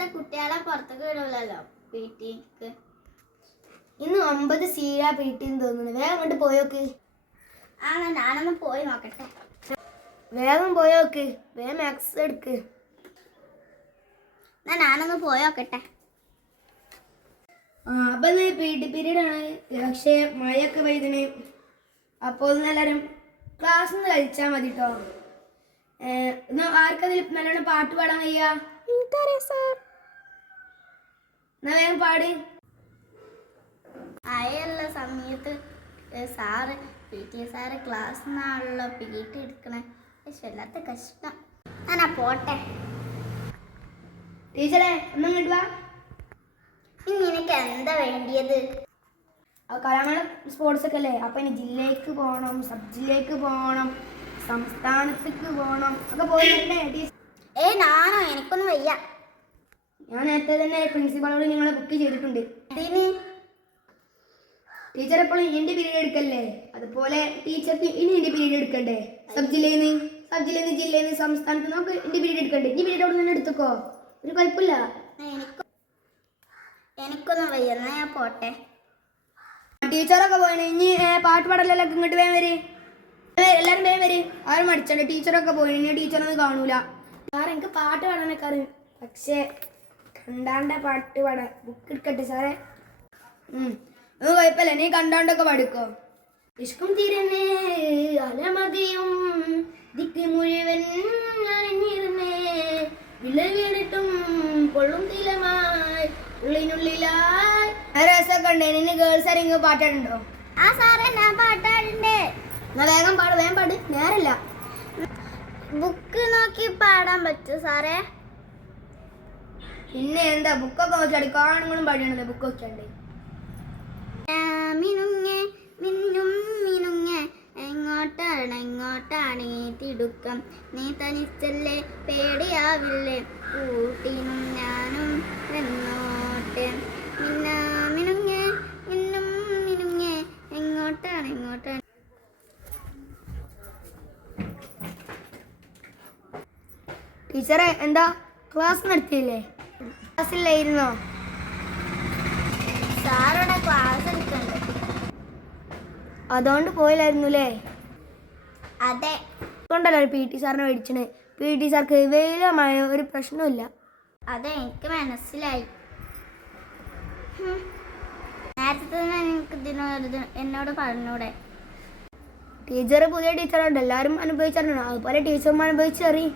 Teacher കുട്ടികളെ പുറത്തേക്ക് വിടൂലല്ലോ PT-ക്ക്. ഇന്ന് 9 സീരാ PT തോന്നുന്നു. വേഗം അങ്ങോട്ട് പോയോക്ക്. ഞാനൊന്ന് പോയി നോക്കട്ടെ. വേഗം പോയോക്ക്. വേഗം മാത്സ് എടുക്ക്. ഞാനൊന്ന് പോയി നോക്കട്ടെ. അപ്പൊ ഇത് PT പീരീഡ് ആണ്. പക്ഷേ മഴയൊക്കെ പെയ്തിന്. അപ്പോൾ എല്ലാവരും ക്ലാസ് നിന്ന് കഴിച്ചാൽ മതി കേട്ടോ. ആർക്കതിൽ നല്ലോണം പാട്ട് പാടാൻ കഴിയാ? എന്നാ വേഗം പാട്. അയുള്ള സമയത്ത് സാറ് PT സാറ് ക്ലാസ് നിന്നാണല്ലോ PT എടുക്കണേ. വല്ലാത്ത കഷ്ടം. ഞാനാ പോട്ടെ. ടീച്ചറെ ഒന്നും ഇങ്ങോട്ട് വാ. ഇനി നിനക്ക് എന്താ വേണ്ടിയത്? കലാമേള സ്പോർട്സ് ഒക്കെ അല്ലേ? അപ്പൊ ഇനി ജില്ലയ്ക്ക് പോകണം, സബ് ജില്ലയ്ക്ക് പോകണം, സംസ്ഥാനത്തേക്ക് പോകണം ഒക്കെ പോയില്ലേ ടീച്ചർ? നാനോ എനിക്കൊന്നും വയ്യ. ഞാൻ നേരത്തെ തന്നെ പ്രിൻസിപ്പാളോട് നിങ്ങളെ ബുക്ക് ചെയ്തിട്ടുണ്ട്. ടീച്ചർ എപ്പോഴും എൻ്റെ പീരീഡ് എടുക്കല്ലേ, അതുപോലെ ടീച്ചർക്ക് ഇനി എൻ്റെ പീരീഡ് എടുക്കണ്ടേ? സബ് ജില്ലയിൽ നിന്ന് ജില്ലയിൽ നിന്ന് സംസ്ഥാനത്ത് നമുക്ക് എൻ്റെ പീരീഡ് എടുക്കണ്ടേ? ഈ പീരീഡ് അവിടെ നിന്ന് എടുത്തുക്കോ, ഒരു കുഴപ്പമില്ല. എനിക്കൊന്നും വയ്യ, എന്നാ ഞാൻ പോട്ടെ. ടീച്ചറൊക്കെ പോയിന്. ഇനി പാട്ട് പാടലല്ലോ, ഇങ്ങോട്ട് വേഗം വരെ. എല്ലാവരും വേഗം വരെ. ആരും മടിച്ചണ്ട. ടീച്ചറൊക്കെ പോയിന്. ഇനി ടീച്ചറൊന്നും കാണൂല. സാറേ എനിക്ക് പാട്ട് പാടാനൊക്കെ അറിയും, പക്ഷേ കണ്ടാണ്ട പാട്ട് പാടാൻ ബുക്ക് എടുക്കട്ടെ സാറേ. ഒന്നും കുഴപ്പമില്ല, നീ കണ്ടാണ്ടൊക്കെ പഠിക്കോ. ഇഷ്കും തീരന്നേ അലമതിയും ദിക്ക് മുഴുവൻ അറിഞ്ഞിരുന്നേ, വിളവിടിട്ടും പൊള്ളും തീലമായി ഉള്ളിനുള്ളിലായി. രസമൊക്കെ ഉണ്ടേ. നിന്നെ ഗേൾസ് ആരെങ്കിലും പാട്ടാടുണ്ടോ? സാറേ ഞാൻ പാട്ടാടുണ്ടേ. എന്നാ വേഗം പാട്, വേഗം പാട്. നേരല്ല. ബുക്ക് നോക്കി പാടാൻ പറ്റൂ സാറേ? പിന്നെ എന്താ ബുക്കൊക്കെ നോക്കിയാടി? കാണുമ്പോഴും പാടിയാണല്ലോ ബുക്ക് നോക്കിയാണ്ട്. മിനുങ്ങേ മിന്നും മിനുങ്ങേ എങ്ങോട്ടാണ് ഈ തിടുക്കം, നീ തനിച്ചല്ലേ പേടിയാവില്ലേ, കൂട്ടിനും ഞാനും എന്നോട്ടെ. മിനുങ്ങേ മിന്നും മിനുങ്ങേ എങ്ങോട്ടാണ്. ടീച്ചറെ എന്താ ക്ലാസ് നടത്തിയില്ലേ? ക്ലാസ്സിലായിരുന്നോ? സാറുടെ ക്ലാസ് എടുക്കണ്ട്. അതുകൊണ്ട് പോയില്ലായിരുന്നുല്ലേ? അതെ. അതുകൊണ്ടല്ലോ PT സാറിനെ മേടിച്ചത്. PT സാർക്ക് വെയിലമായ ഒരു പ്രശ്നമില്ല. അതെ, എനിക്ക് മനസ്സിലായി. നേരത്തെ തന്നെ എനിക്ക് എന്നോട് പറഞ്ഞൂടെ? ടീച്ചർ പുതിയ ടീച്ചറുണ്ട്, എല്ലാവരും അനുഭവിച്ചിട്ടുണ്ടോ? അതുപോലെ ടീച്ചർമാർ അനുഭവിച്ചറി.